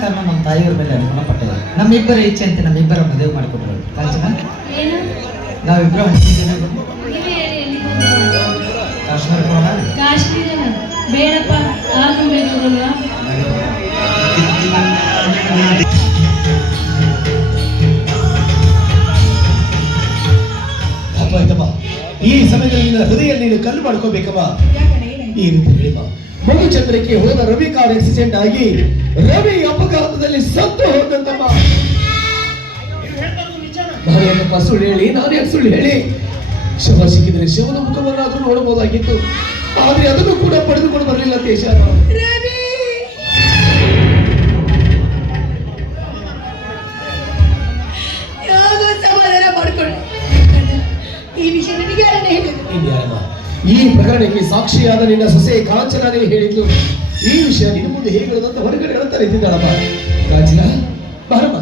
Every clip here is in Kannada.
ಕಾರಣ ನಮ್ಮ ತಾಯಿಯವ್ರ ಮೇಲೆ ಅನುಮಾನ ಪಟ್ಟಿದೆ. ನಮ್ಮಿಬ್ಬರ ಇಚ್ಛೆ ಅಂತ ನಮ್ಮಿಬ್ಬರ ಮದುವೆ ಮಾಡಿಕೊಟ್ರು. ಕಾಂಚನ, ನಾವಿಬ್ಬರು ಕಾಶ್ಮೀರ ಹೋಗೋಣ. ಕಾಶ್ಮೀರ ಬೇಡಪ್ಪ, ಆಗುಬೇಕಲ್ವಾ? ಈ ಸಮಯದಲ್ಲಿ ನಿನ್ನ ಹೃದಯ ನೀನು ಕಲ್ಲು ಮಾಡ್ಕೋಬೇಕಮ್ಮ. ಈ ರೀತಿ ಹೇಳಿಮ್ಮ, ಮಗುಚಂದ್ರಕ್ಕೆ ಹೋದ ರವಿ ಕಾರ್ ಆಕ್ಸಿಡೆಂಟ್ ಆಗಿ ರವಿ ಅಪಘಾತದಲ್ಲಿ ಸತ್ತು ಹೋದಂತಮ್ಮ. ನಾನೇನಪ್ಪ ಸುಳ್ಳು ಹೇಳಿ, ನಾನೇ ಸುಳ್ಳು ಹೇಳಿ? ಶವ ಸಿಕ್ಕಿದ್ರೆ ಶವನ ಮುಖವನ್ನಾದ್ರೂ ನೋಡಬಹುದಾಗಿತ್ತು, ಆದ್ರೆ ಅದನ್ನು ಕೂಡ ಪಡೆದುಕೊಂಡು ಬರಲಿಲ್ಲ ದೇಶ. ಈ ಪ್ರಕರಣಕ್ಕೆ ಸಾಕ್ಷಿಯಾದ ನಿನ್ನ ಸೊಸೆ ಕಾಂಚನನೇ ಹೇಳಿದ್ಲು. ಈ ವಿಷಯ ನಿನ್ನ ಮುಂದೆ ಹೇಗೆ ಹೇಳೋದಂತ ಹೊರಗಡೆ ಹೇಳ್ತಾ ಇದ್ದಿದ್ದಾಳಮ್ಮ. ಕಾಂಚನ, ಬಾರಮ್ಮ.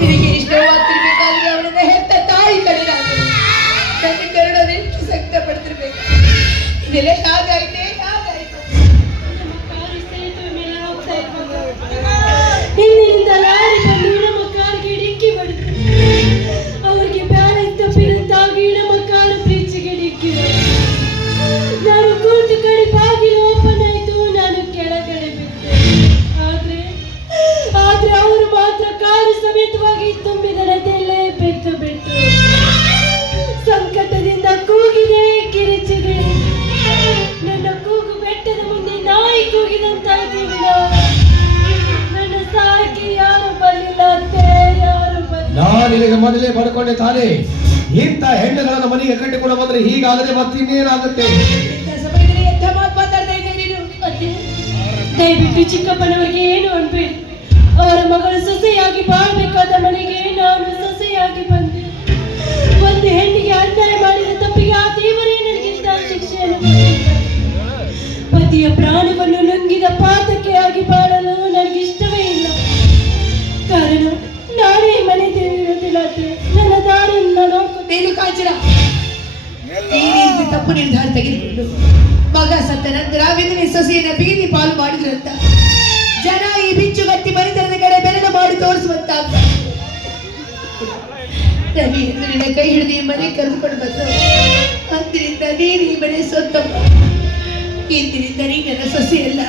ನಿನಗೆ ಇಷ್ಟವಾಗ್ತಿರ್ಬೇಕಾದ್ರೆ ಅವಳನ್ನ ಹೆತ್ತ ತಾಯಿ ಕಡೆ ನನ್ನ ಕರುಣನೆಷ್ಟು ಸಕ್ತ ಪಡ್ತಿರ್ಬೇಕು. ಇದೆಲ್ಲ ಹಾಗಾಯ್ತೆ ಹಿಂದಿನಿಂದ ಲಾರಿ ಬಂದು ನಮ್ಮ ಕಾರಿಗೆ ಡಿಕ್ಕಿ ಹೊಡೆದು ಅವ್ರಿಗೆ ಬ್ಯಾಲೆನ್ಸ್ ತಪ್ಪಿದಂತಾಗಿ ನಮ್ಮ ಕಾರು ಬ್ರಿಡ್ಜ್ಗೆ ಡಿಕ್ಕಿ ನಾನು ಕೂತು ಕಡೆ ಬಾಗಿಲು ಓಪನ್ ಆಯ್ತು, ನಾನು ಕೆಳಗಡೆ ಬಿಟ್ಟೆ. ಆದ್ರೆ ಅವರು ಮಾತ್ರ ಕಾರು ಸಮೇತವಾಗಿ ತುಂಬಿದ ನದಿಯಲ್ಲೇ ಬೆತ್ತು ಬಿಟ್ಟು ಸಂಕಟದಿಂದ ಕೂಗಿದೆ, ಕಿರಿಚಿದೆ. ನನ್ನ ಕೂಗು ಬೆಟ್ಟದ ಮುಂದೆ ನಾಯಿ ಕೂಗಿದಂತಾಯ್ತು. ನನ್ನ ಸಾಕಿ ಯಾರು ಬರಲಿಲ್ಲ ಅಂತೆ, ಯಾರು ಬರಲಿಲ್ಲ. ನಾನು ನಿನಗೆ ಮೊದಲೇ ಪಡ್ಕೊಂಡೆ ತಾನೇ. ಇಂಥ ಹೆಣ್ಣುಗಳನ್ನ ಮನೆಗೆ ಕಟ್ಟಿಕೊಂಡು ಬಂದ್ರೆ ಹೀಗಾಗದೆ ಮತ್ತಿನ್ನೇನಾಗುತ್ತೆ? ದಯವಿಟ್ಟು ಚಿಕ್ಕಪ್ಪನವರಿಗೆ ಏನು ಅನ್ಬೇಡಿ. ಅವರ ಮಗಳು ಸೊಸೆಯಾಗಿ ಬಾಳ್ಬೇಕಾದ ಮನೆಗೆ ನಾನು ಸೊಸೆಯಾಗಿ ಬಂದೆ. ಒಂದು ಹೆಣ್ಣಿಗೆ ಅನ್ಯಾಯ ಮಾಡಿದ ತಪ್ಪಿಗೆ ಆ ದೇವರೇ ನನಗಿಂತ ಶಿಕ್ಷೆಯನ್ನು ಮಾಡಿದ್ದಾರೆ. ಪತಿಯ ಪ್ರಾಣವನ್ನು ನುಂಗಿದ ಪಾತಕ್ಕೆ ಆಗಿ ಬಾಳಲು ನನಗಿಷ್ಟವೇ ಇಲ್ಲ. ಕಾರಣ ನಾನೇ ಮನೆ ಇರೋದಿಲ್ಲ. ನನ್ನ ದಾರಿಯನ್ನು ನೋಡ್ಕೊಂಡು ಕಾಂಚನ, ಈ ರೀತಿ ತಪ್ಪು ನಿರ್ಧಾರ ತೆಗೆದುಕೊಂಡು ಮಗ ಸತ್ತ ನಂತರ ವಿಂದಿನ ಸೊಸೆಯನ್ನ ಬೀದಿ ಪಾಲು ಮಾಡಿದ್ರಂತ ಜನ ಈ ಬಿಚ್ಚುಗತ್ತಿ ಮನೆತನದ ಕಡೆ ಬೆರಳು ಮಾಡಿ ತೋರಿಸುವಂತ ರವಿ ಎಂದು ನಿನ್ನ ಕೈ ಹಿಡಿದು ಈ ಮನೆ ಕರೆದುಕೊಂಡು ಬಂದ್ರು. ಅಂದಿನಿಂದ ನೀನು ಈ ಮನೆ ಸೊತ್ತಮ್ಮ. ಇಂದಿನಿಂದ ನೀ ನನ್ನ ಸೊಸೆಯಲ್ಲ.